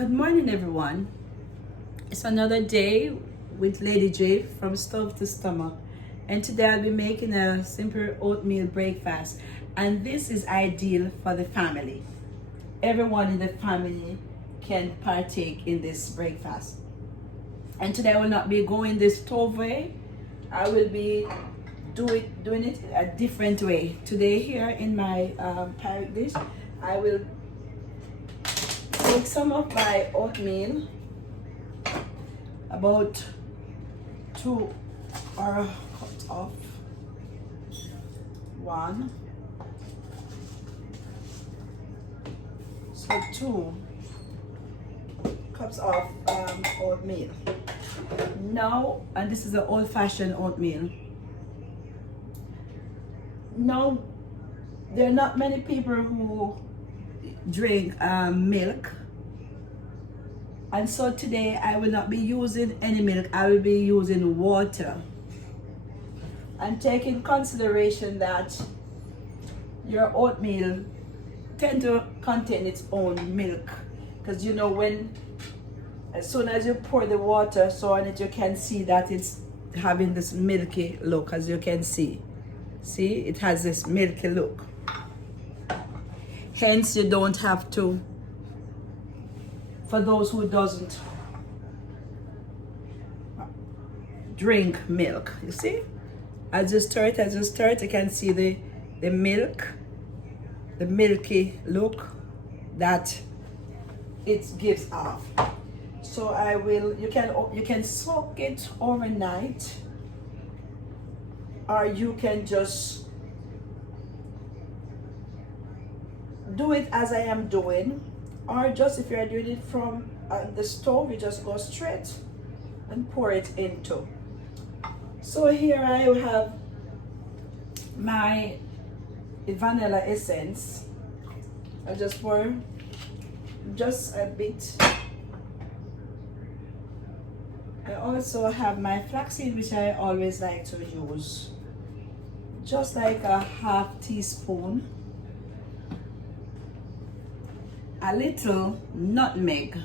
Good morning, everyone. It's another day with Lady J from Stove to Stomach. And today I'll be making a simple oatmeal breakfast. And this is ideal for the family. Everyone in the family can partake in this breakfast. And today I will not be going the stove way. I will be doing it a different way. Today here in my Pirate dish, I will take some of my oatmeal, about 2 cups of one, so 2 cups of oatmeal. Now, and this is an old-fashioned oatmeal. Now, there are not many people who drink milk, and so today I will not be using any milk. I will be using water, and take in consideration that your oatmeal tend to contain its own milk, because you know, when as soon as you pour the water so on it, you can see that it's having this milky look. As you can see it has this milky look. Hence, you don't have to, for those who doesn't drink milk, you see, as you stir it, you can see the milk, the milky look that it gives off. So you can soak it overnight, or you can just do it as I am doing, or just if you are doing it from the stove, you just go straight and pour it into. So here I have my vanilla essence. I just pour just a bit. I also have my flaxseed, which I always like to use, just like a half teaspoon. A little nutmeg,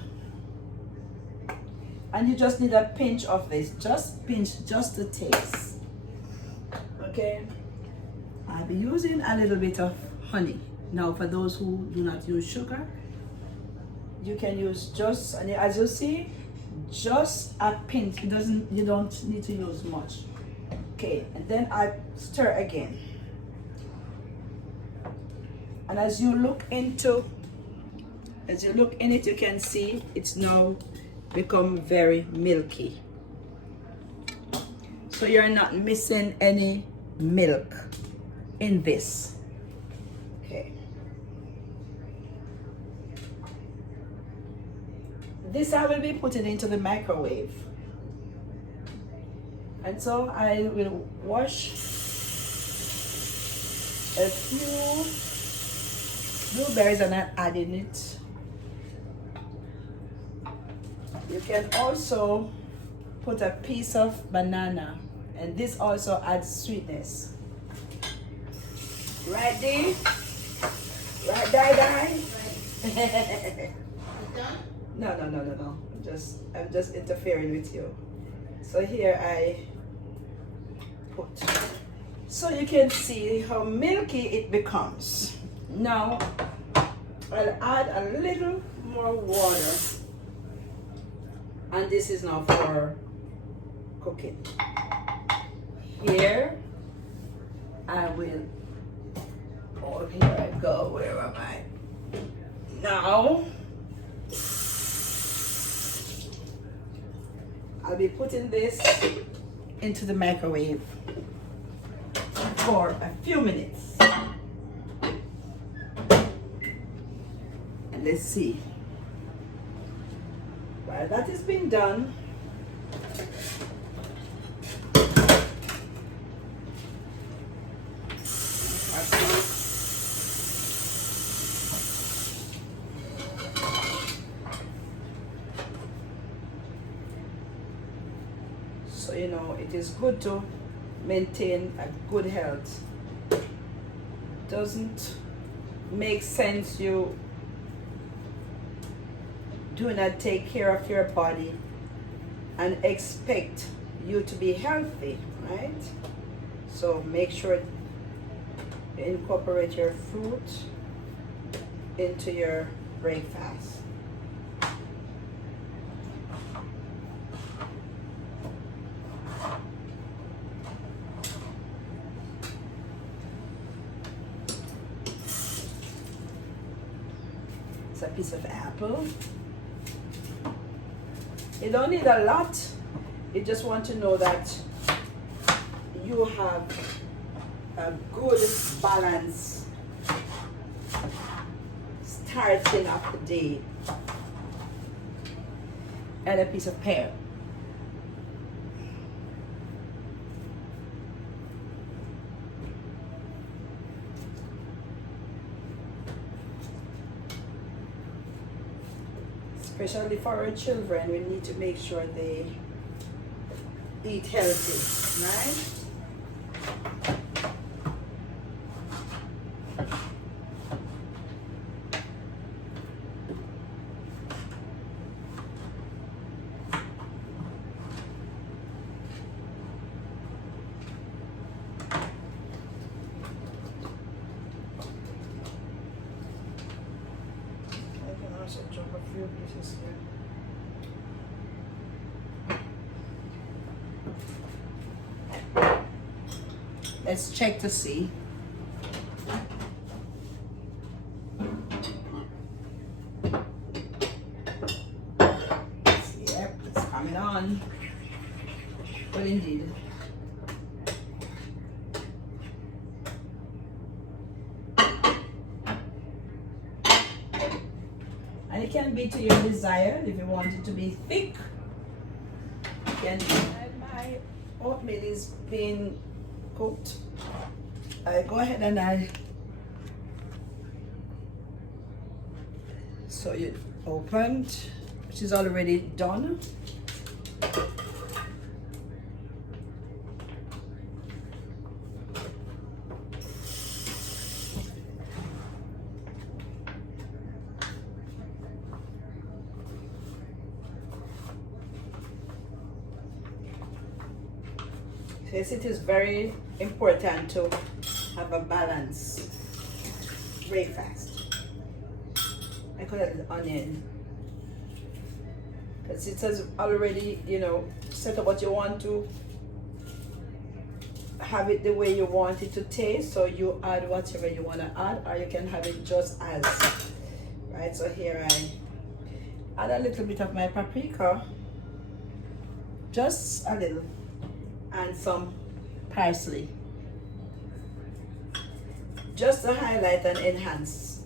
and you just need a pinch of this, just pinch, just to taste. Okay, I'll be using a little bit of honey. Now, for those who do not use sugar, you can use just, and as you see, just a pinch. You don't need to use much. Okay, and then I stir again, and as you look in it, you can see it's now become very milky. So you're not missing any milk in this. Okay. This I will be putting into the microwave. And so I will wash a few blueberries and I'm adding it. You can also put a piece of banana, and this also adds sweetness. Right there? Right, Die? No. I'm just interfering with you. So here I put, so you can see how milky it becomes. Now I'll add a little more water. And this is now for cooking. Here I will, oh, here I go, where am I? Now, I'll be putting this into the microwave for a few minutes. And let's see. While that is being done, so you know, it is good to maintain a good health. Doesn't make sense you do not take care of your body and expect you to be healthy, right? So make sure you incorporate your fruit into your breakfast. It's a piece of apple. You don't need a lot. You just want to know that you have a good balance starting of the day. And a piece of pear. Especially for our children, we need to make sure they eat healthy, right? Drop a few pieces here. Let's check to see. Yep, it's coming on. Well, indeed. And it can be to your desire. If you want it to be thick, you can. My oatmeal is being cooked. I go ahead and so you opened, which is already done. Yes, it is very important to have a balanced breakfast. I could add onion because it says already, you know, set up what you want to have it the way you want it to taste. So you add whatever you want to add, or you can have it just as, right? So here I add a little bit of my paprika, just a little, and some parsley, just to highlight and enhance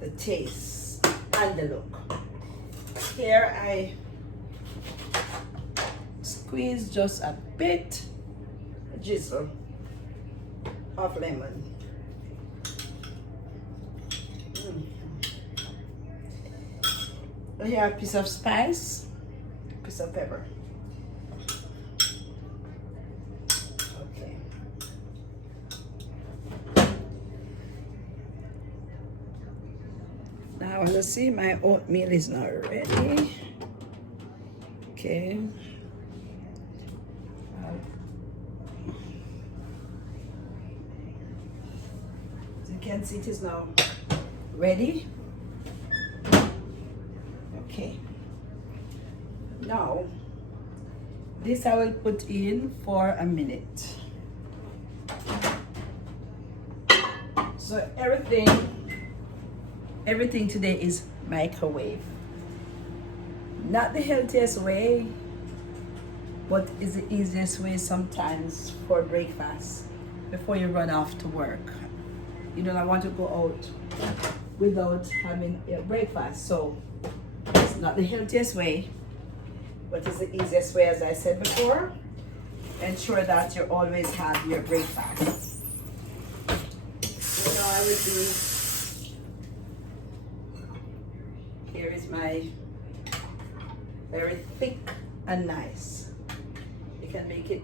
the taste and the look. Here I squeeze just a bit, a drizzle of lemon. And here a piece of spice, piece of pepper. Now let's see, my oatmeal is now ready. Okay. As you can see, it is now ready. Okay. Now, this I will put in for a minute. So everything today is microwave. Not the healthiest way, but is the easiest way sometimes for breakfast before you run off to work. You don't want to go out without having your breakfast. So it's not the healthiest way, but it's the easiest way, as I said before. Ensure that you always have your breakfast. So now I will do. Here is my very thick and nice. You can make it,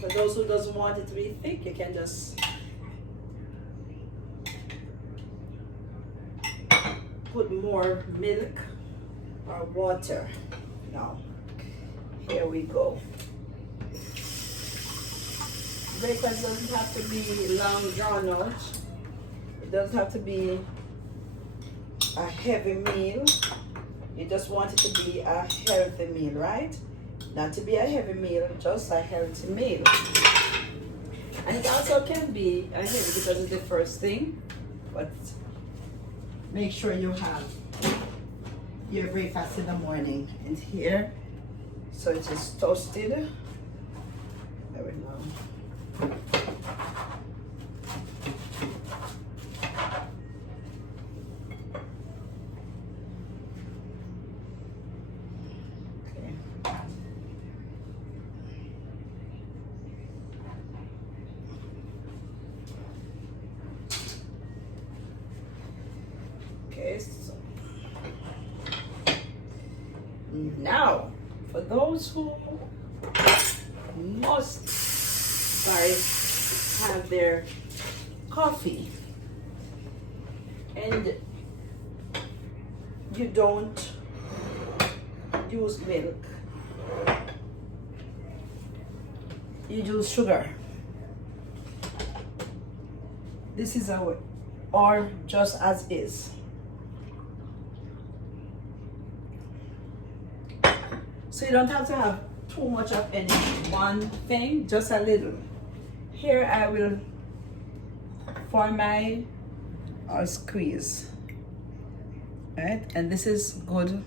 for those who doesn't want it to be thick, you can just put more milk our water. Now, here we go. Breakfast doesn't have to be long drawn out. It doesn't have to be a heavy meal. You just want it to be a healthy meal, right? Not to be a heavy meal, just a healthy meal. And it also can be a heavy because it's the first thing, but make sure you have your breakfast in the morning. And here, so it is toasted. There we go. Okay, so now for those who must have their coffee and you don't use milk, you use sugar. This is our, or just as is. So you don't have to have too much of any one thing, just a little. Here I will, for my, I'll squeeze, right? And this is good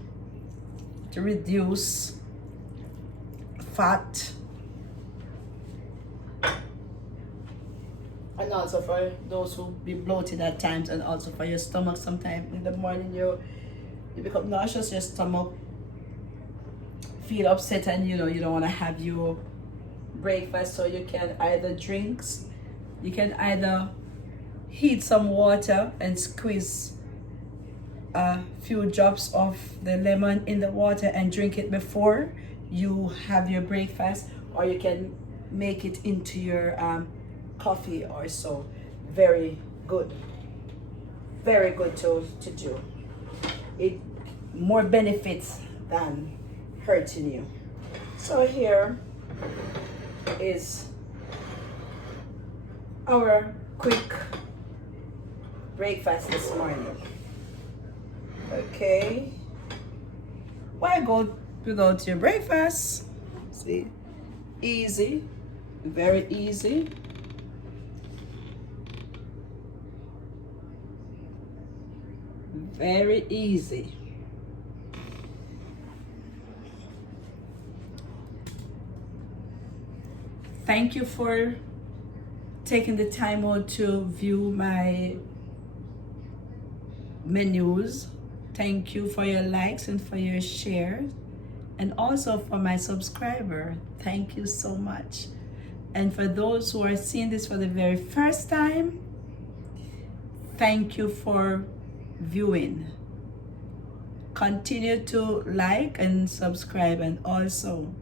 to reduce fat. And also for those who be bloated at times, and also for your stomach. Sometimes in the morning you become nauseous, your stomach feel upset, and you don't want to have your breakfast. So you can either heat some water and squeeze a few drops of the lemon in the water and drink it before you have your breakfast, or you can make it into your coffee or so. Very good to do. It more benefits than hurting you. So here is our quick breakfast this morning. Okay, why go without your breakfast? See, easy, very easy. Very easy. Thank you for taking the time out to view my menus. Thank you for your likes and for your shares, and also for my subscriber. Thank you so much. And for those who are seeing this for the very first time, thank you for viewing. Continue to like and subscribe, and also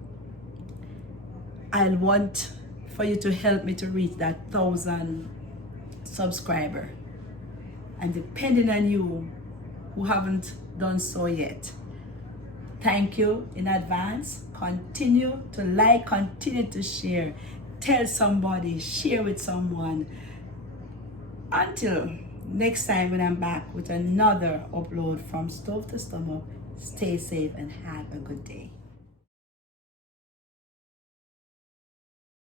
I want for you to help me to reach that 1,000 subscriber. I'm depending on you who haven't done so yet. Thank you in advance. Continue to like, continue to share. Tell somebody, share with someone. Until next time when I'm back with another upload from Stove to Stomach, stay safe and have a good day.